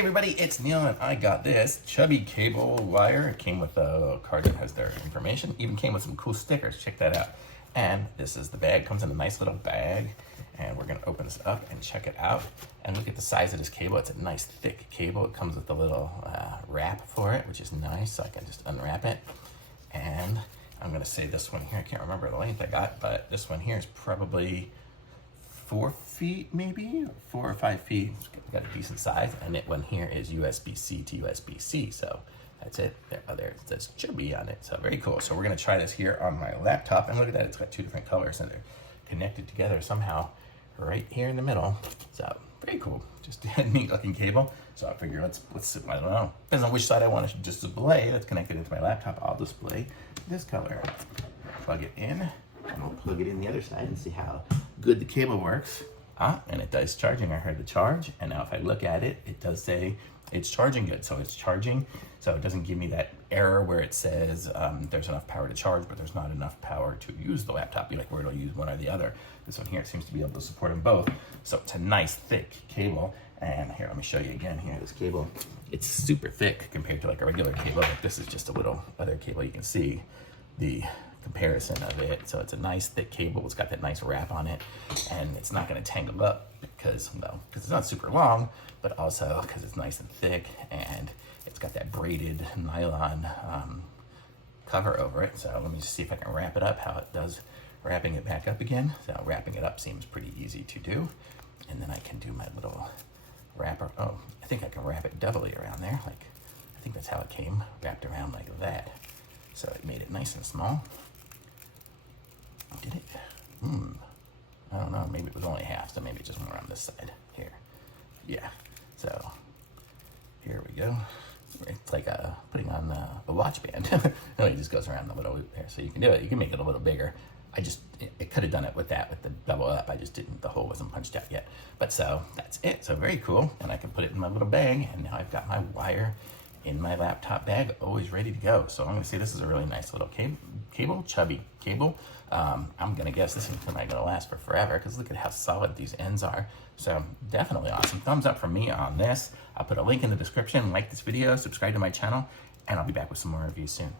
everybody, it's Neil and I got this Chubby cable wire. It came with a card that has their information. Even came with some cool stickers. Check that out. And this is the bag. Comes in a nice little bag. And we're gonna open this up and check it out. And look at the size of this cable. It's a nice thick cable. It comes with a little wrap for it, which is nice. So I can just unwrap it. And I'm gonna say this one here, I can't remember the length I got, but this one here is probably 4 feet, maybe 4 or 5 feet. It's got a decent size, and it one here is USB-C to USB-C. So that's it. There it says Chubby on it. So very cool. So we're gonna try this here on my laptop, and look at that. It's got 2 different colors, and they're connected together somehow right here in the middle. So very cool. Just a neat looking cable. So I figure let's I don't know. Depends on which side I want to display. That's connected into my laptop. I'll display this color. Plug it in, and we'll plug it in the other side and see how good the cable works. And it does charging. I heard the charge, and now if I look at it, it does say it's charging good. So it's charging, so it doesn't give me that error where it says there's enough power to charge, but there's not enough power to use the laptop, like where it'll use one or the other. This one here seems to be able to support them both. So it's a nice thick cable. And here, let me show you again here, this cable. It's super thick compared to like a regular cable. Like this is just a little other cable. You can see the comparison of it. So it's a nice thick cable. It's got that nice wrap on it, and it's not going to tangle up because it's not super long, but also because it's nice and thick, and it's got that braided nylon cover over it. So let me just see if I can wrap it up, how it does wrapping it back up again. So wrapping it up seems pretty easy to do, and then I can do my little wrapper. Oh, I think I can wrap it doubly around there. Like, I think that's how it came, wrapped around like that. So it made it nice and small. Did it? I don't know, maybe it was only half, so maybe just more on this side here. Yeah, so here we go. It's like putting on a watch band. No, it just goes around the little loop there. So you can do it, you can make it a little bigger. It could have done it with that, with the double up. I just didn't, the hole wasn't punched out yet. But so that's it, so very cool. And I can put it in my little bag, and now I've got my wire in my laptop bag, always ready to go. So I'm gonna say this is a really nice little cable, Chubby cable. I'm gonna guess this is probably gonna last for forever, because look at how solid these ends are. So definitely awesome. Thumbs up from me on this. I'll put a link in the description. Like this video, subscribe to my channel, and I'll be back with some more reviews soon.